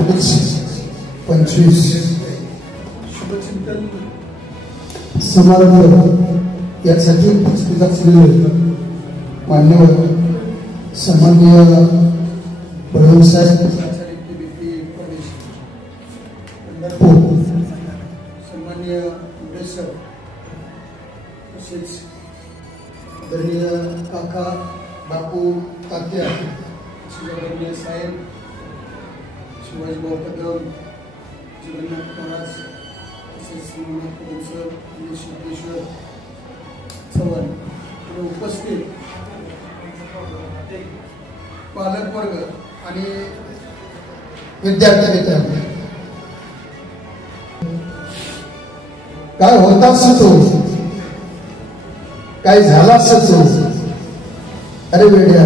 25 शुभचिंतन समारंभ यासाठी उपस्थित असलेले मान्यवर सन्माननीय प्रवीण साहेब, सन्माननीय सर, तसेच आदरणीय काका बापू तात्या, आदरणीय साहेब शिवाजीभाऊ कदम, जगन्नाथ महाराज, तसेच सर सिद्धेश्वर चव्हाण, उपस्थित पालकवर्ग आणि विद्यार्थी मित्रांनो, काय होताच तो, काय झालाच तो, अरे वेड्या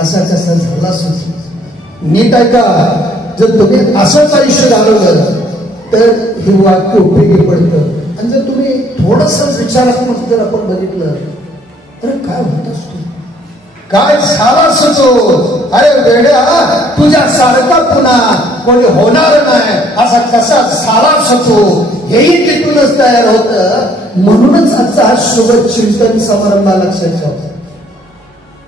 असा कसा झालाच तो. नीट ऐका, जर तुम्ही असंच आयुष्य घालवलं तर हे वाक्य उपयोगी पडतं. आणि जर तुम्ही थोडस विचारात्मक जर आपण बघितलं, अरे काय होत असतो, काय झालाच तो, अरे वेड्या तुझ्या सारखा पुन्हा कोणी होणार नाही असा कसा झालाच तो, हेही तिथूनच तयार होत. म्हणूनच आजचा हा शुभ चिंतन समारंभ लक्षात ठेवा.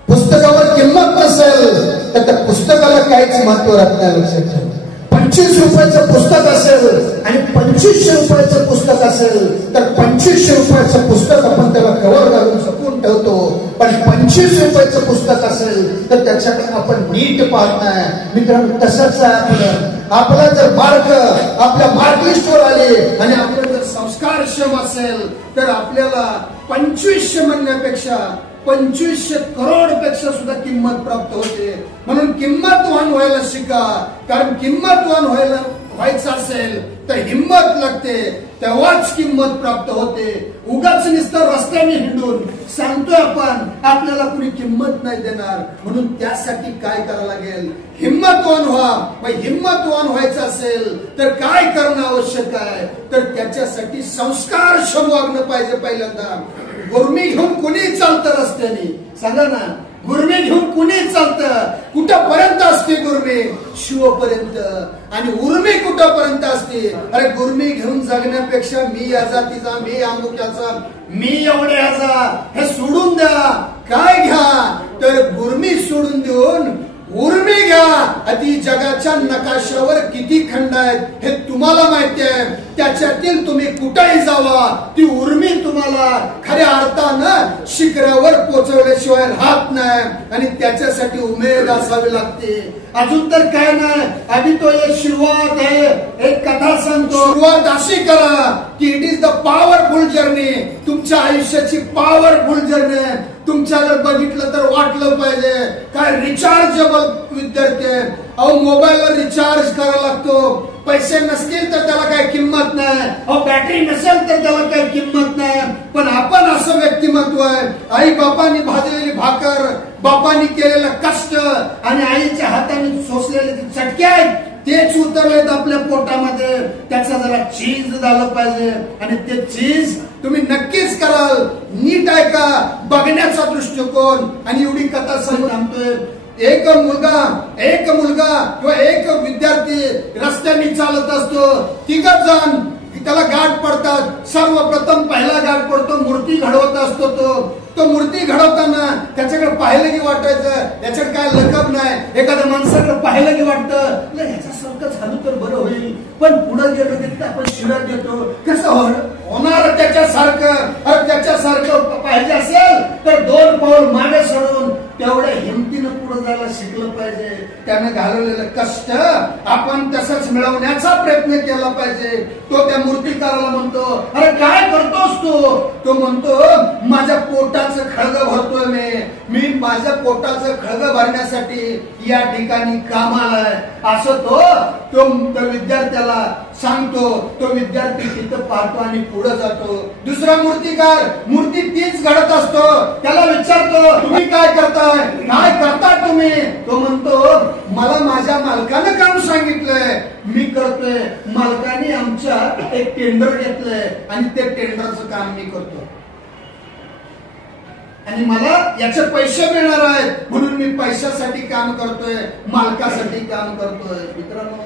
पुस्तकावर किंमत नसेल तर त्या पुस्तकाला काहीच महत्व राहत नाही. लक्षात ठेवा. 25 रुपयाचं पुस्तक असेल आणि 2500 रुपयाचं पुस्तक असेल तर 2500 रुपयाचं पुस्तक आपण त्याला कव्हर घालून जपून ठेवतो, पण 25 रुपयाचं पुस्तक असेल तर त्याच्याकडे आपण नीट पाहत नाही. मित्रांनो, तसंच आहे आपला जर मार्क आपल्या मार्क लिस्टवर आले आणि आपलं जर संस्कारक्षम असेल तर आपल्याला 2500 म्हणण्यापेक्षा 2500 करोड पेक्षा सुद्धा किंमत प्राप्त होते. म्हणून किंमतवान व्हायला शिका, कारण किंमतवान व्हायचं असेल तर हिंमत लागते, तेव्हाच किंमत प्राप्त होते. उगाच नुसतं रस्त्याने हिंडून सांगतोय आपण आपल्याला कुणी किंमत नाही देणार. म्हणून त्यासाठी काय करावं लागेल, हिंमतवान व्हा. मग हिंमतवान व्हायचं असेल तर काय करणं आवश्यक आहे, तर त्याच्यासाठी संस्कारक्षम वागणं पाहिजे. पहिल्यांदा गुरमी घेऊन कुणी चालतं रस्त्याने, सांगा ना, गुरमी घेऊन कुणी चालतं, कुठपर्यंत असते गुरमी, शिवपर्यंत. आणि उर्मी कुठपर्यंत असते, अरे गुरमी घेऊन जगण्यापेक्षा मी या जातीचा, मी अमुक्याचा, मी एवढ्याचा, हे सोडून द्या. काय घ्या तर गुरमी सोडून देऊन उर्मी घ्या. ती जगाच्या नकाशावर किती खंड आहेत हे तुम्हाला माहिती आहे. त्याच्यातील तुम्ही कुठेही जावा, ती उर्मी तुम्हाला खऱ्या अर्थानं शिखरावर पोहोचवल्याशिवाय राहत नाही. आणि त्याच्यासाठी उमेद असावी लागते. अजून तर काय नाही, आधी तो एक सुरुवात आहे. एक कथा सांगतो, सुरुवात अशी करा की it is the powerful journey. तुमच्या आयुष्याची पॉवरफुल जर्नी. तुमच्या जर बघितलं तर वाटलं पाहिजे काय रिचार्जेबल विद्यार्थी आहे. अहो मोबाईलवर रिचार्ज करावा लागतो, पैसे नसतील तर त्याला काही किंमत नाही. अहो बॅटरी नसेल तर त्याला काही किंमत नाही. पण आपण असं व्यक्तिमत्व आहे, आई बापांनी भाजलेली भाकर, बापांनी केलेलं कष्ट आणि आईच्या हाताने सोसलेले चटके आहेत, तेच उतरलेत आपल्या पोटामध्ये. त्याचा जरा चीज झालं पाहिजे. आणि ते चीज तुम्ही नक्कीच कराल. नीट ऐका, बघण्याचा दृष्टिकोन. आणि एवढी कथा सांगतोय, एक मुलगा किंवा एक विद्यार्थी रस्त्याने चालत असतो. 3 जण त्याला गाठ पडतात. सर्वप्रथम पहिला गाठ पडतो, मूर्ती घडवत असतो. तो मूर्ती घडवताना त्याच्याकडे पाहिलं की वाटायचं याच्याकडे काय लकब नाही. एखाद्या माणसाकडे पाहिलं की वाटतं ह्याच्यासारखं झालं तर बरं होईल, पण पुढे गेलो की आपण शिरा देतो. कसं होणार त्याच्यासारखं? अरे त्याच्यासारखं पाहिजे असेल तर 2 पाऊल मागे सोडून तेवढ्या हिमतीनं पुढे जायला शिकलं पाहिजे. त्यानं घालवलेलं कष्ट आपण तसंच मिळवण्याचा प्रयत्न केला पाहिजे. तो त्या मूर्तिकाराला म्हणतो, अरे काय करतोस तू? तो म्हणतो, माझ्या पोटाचं खळग भरतोय मी माझ्या पोटाचं खळग भरण्यासाठी या ठिकाणी कामाला आहे. असं तो विद्यार्थ्याला सांगतो. तो विद्यार्थी तिथं पाहतो आणि पुढे जातो. दुसरा मूर्तिकार मूर्ती तीच घडत असतो. त्याला विचारतो, तुम्ही काय करताय, काय करता तुम्ही? तो म्हणतो, मला माझ्या मालकानं काम सांगितलंय, मी करतोय. मालकाने आमच्या एक टेंडर घेतलंय आणि ते टेंडरचं काम मी करतो. आणि मला याचे पैसे मिळणार आहेत म्हणून मी पैशासाठी काम करतोय, मालकासाठी काम करतोय. मित्रांनो,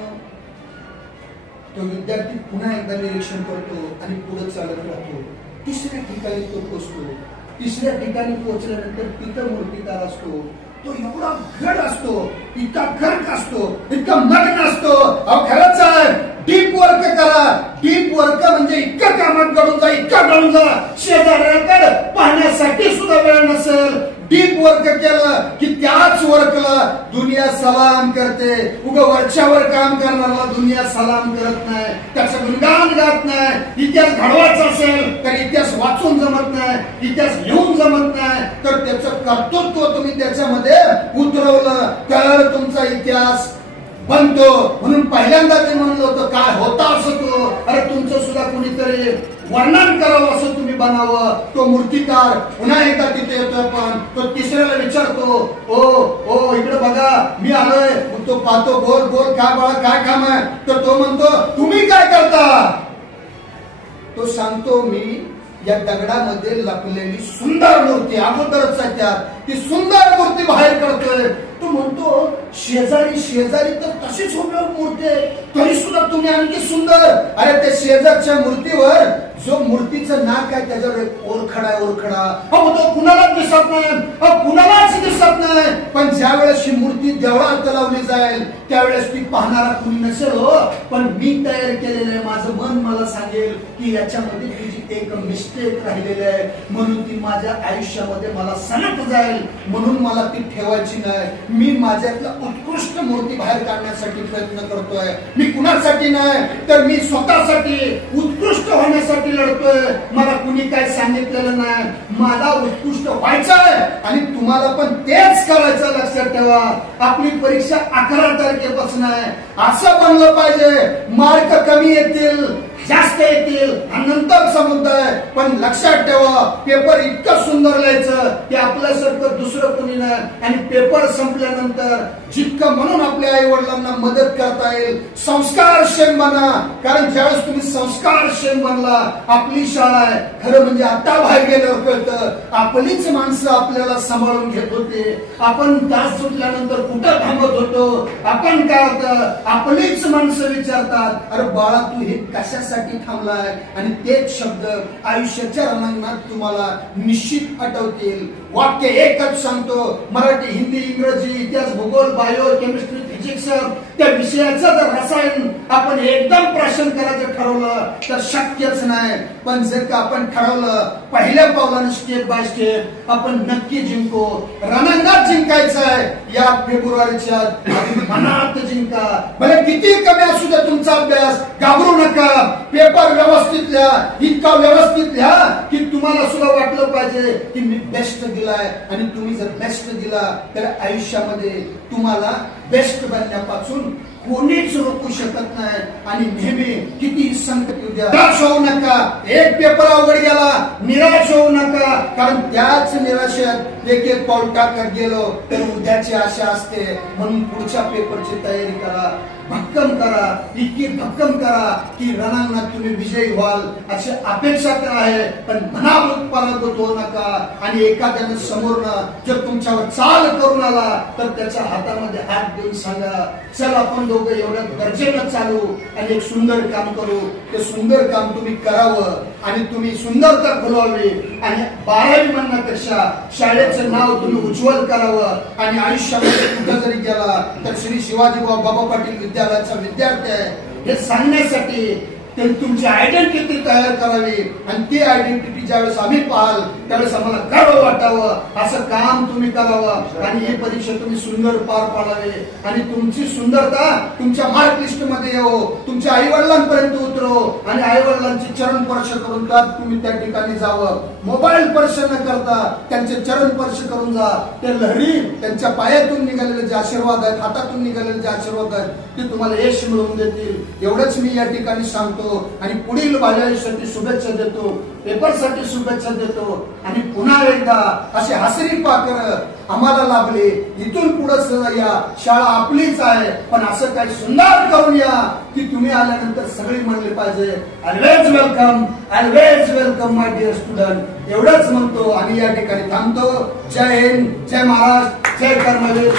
तो विद्यार्थी पुन्हा एकदा निरीक्षण करतो आणि पुढे चालत राहतो. तिसऱ्या ठिकाणी तो पोहोचतो. तिसऱ्या ठिकाणी पोहोचल्यानंतर तिथं मूर्तिकार असतो. तो एवढा घड असतो, इतका गर्क असतो, इतका मग्न असतो. अहो खरंच आहे, डीप वर्क करा. डीप वर्क म्हणजे इतकं कामात गळून जा, इतका गळून जा, शेजाऱ्याकडे पाहण्यासाठी सुद्धा वेळ नसेल. डीप वर्क केलं की त्याच वर्कला दुनिया सलाम करते. उगा वरच्यावर काम करणारा दुनिया सलाम करत नाही, त्याचं गुणगान गात नाही. इतिहास घडवायचा असेल तर इतिहास वाचून जमत नाही, इतिहास लिहून जमत नाही, तर त्याचं कर्तृत्व तुम्ही त्याच्यामध्ये उतरवलं तर तुमचा इतिहास बनतो. म्हणून पहिल्यांदा ते म्हणलं होतं, काय होता असं तो, अरे तुमचं सुद्धा कुणीतरी वर्णन करावं असं तुम्ही बनावं. तो मूर्तिकार पुन्हा एकदा तिथे येतोय, पण तो तिसऱ्याला विचारतो, ओ इकडे बघा मी आलोय. तो पाहतो, बोल बोल काय बाळा काय काम आहे. तर तो म्हणतो, तुम्ही काय करता. तो सांगतो, मी या दगडामध्ये लपलेली सुंदर मूर्ती, अगोदरच आहे त्यात, ती सुंदर मूर्ती बाहेर करतोय. तो म्हणतो, शेजारी तर तशीच उभी मूर्ती आहे, तरी सुद्धा तुम्ही आणखी सुंदर. अरे त्या शेजारच्या मूर्तीवर जो मूर्तीचं नाक आहे त्याच्यावर एक ओरखडा अहो तो कुणालाच दिसत नाही, कुणालाच दिसत नाही. पण ज्या वेळेस ही मूर्ती देवळात लावली जाईल त्यावेळेस ती पाहणारा कुणी नसेल. हो, पण मी तयार केलेलं आहे, माझं मन मला सांगेल की याच्यामध्ये तुझी एक मिस्टेक राहिलेली आहे, म्हणून ती माझ्या आयुष्यामध्ये मला सनक जाईल, म्हणून मला ती ठेवायची नाही. मी माझ्यातलं उत्कृष्ट मूर्ती बाहेर काढण्यासाठी प्रयत्न करतोय. मी कुणासाठी नाही तर मी स्वतःसाठी उत्कृष्ट होण्यासाठी लढतोय. मला कुणी काय सांगितलेलं नाही, मला उत्कृष्ट व्हायचं आहे आणि तुम्हाला पण तेच करायचं. लक्षात ठेवा, आपली परीक्षा 11 तारखेपासून आहे. असं बनलं पाहिजे, मार्क कमी येतील जास्त येतील आणि नंतर समुदाय, पण लक्षात ठेवा पेपर इतकं सुंदर लिहायचं की आपल्यासारखं दुसरं कोणी नाही. आणि पेपर संपल्यानंतर जितकं म्हणून आपल्या आई वडिलांना मदत करता येईल संस्कारक्षम बना. कारण ज्यावेळेस तुम्ही संस्कारक्षम बनला, आपली शाळा आहे खरं म्हणजे आता बाहेर गेल्यावर कळतं आपलीच माणसं आपल्याला सांभाळून घेत होते. आपण तास सुटल्यानंतर कुठं थांबत होतो, आपण काय होतं, आपलीच माणसं विचारतात, अरे बाळा तू हे कशासाठी थांबलाय. आणि तेच शब्द आयुष्याच्या रणांगणात तुम्हाला निश्चित आठवतील. वाक्य एकच सांगतो, मराठी हिंदी इंग्रजी इतिहास भूगोल बायो केमिस्ट्री फिजिक्स त्या विषयाचं जर रसायन आपण एकदम प्राशन करायचं ठरवलं तर शक्यच नाही. पण जर का आपण ठरवलं पहिल्या पावलानं स्टेप बाय स्टेप आपण नक्की जिंकू. रणांगणात जिंकायचं आहे या फेब्रुवारीच्या मनात जिंका. भले किती कमी असू द्या तुमचा अभ्यास, घाबरू नका. पेपर व्यवस्थित लिहा, इतका व्यवस्थित लिहा की तुम्हाला सुद्धा वाटलं पाहिजे की मी बेस्ट दिलाय. आणि तुम्ही जर बेस्ट दिला तर आयुष्यामध्ये तुम्हाला बेस्ट बनण्यापासून कोणीच रोखू शकत नाही. आणि नेहमी किती संकट येऊ द्या, निराश होऊ नका. एक पेपर अवघड गेला, निराश होऊ नका, कारण त्याच निराशेत एक पाऊल टाकत गेलो तर उद्याची आशा असते. म्हणून पुढच्या पेपरची तयारी करा, भक्कम करा, इतकी भक्कम करा की रणांगणात तुम्ही विजयी व्हाल अशी अपेक्षा आहे. पण मनात पराभूत होऊ नका. आणि एखाद्याने समोरनं जर तुमच्यावर चाल करून आला तर त्याच्या हातामध्ये हात देऊन सांगा, चल आपण दोघं एवढ्या गरजेनं चालू आणि एक सुंदर काम करू. ते सुंदर काम तुम्ही करावं आणि तुम्ही सुंदरता फुलवावी. आणि 12वी म्हणण्यापेक्षा शाळेचं नाव तुम्ही उज्ज्वल करावं. आणि आयुष्यामध्ये कुठं जरी गेला तर श्री शिवाजी बाबा पाटील विद्यालयाचा विद्यार्थी आहे हे सांगण्यासाठी तर तुमची आयडेंटिटी तयार करावी. आणि ती आयडेंटिटी ज्यावेळेस आम्ही पाहाल त्यावेळेस आम्हाला गर्व वाटावं. असं काम तुम्ही करावं आणि ही परीक्षा तुम्ही सुंदर पार पाडावी. आणि तुमची सुंदरता तुमच्या मार्क लिस्ट मध्ये येवो, तुमच्या आई वडिलांपर्यंत उतरो आणि आई वडिलांचे चरण स्पर्श करून तुम्ही त्या ठिकाणी जावं. मोबाईल स्पर्श न करता त्यांचे चरण स्पर्श करून जा. ते लहरी त्यांच्या पायातून निघालेले जे आशीर्वाद आहेत, हातातून निघालेले जे आशीर्वाद आहेत ते तुम्हाला यश मिळवून देतील. एवढंच मी या ठिकाणी सांगतो आणि पुढील माझ्या आयुष्याची शुभेच्छा देतो. पेपरसाठी शुभेच्छा देतो आणि पुन्हा एकदा असे हसरी पाखर आम्हाला लाभले. इथून पुढे या शाळा आपलीच आहे, पण असं काही सुंदर करून या की तुम्ही आल्यानंतर सगळे म्हणले पाहिजे always welcome my dear student. एवढंच म्हणतो आणि या ठिकाणी थांबतो. जय हिंद, जय महाराष्ट्र, जय कर्मवीर.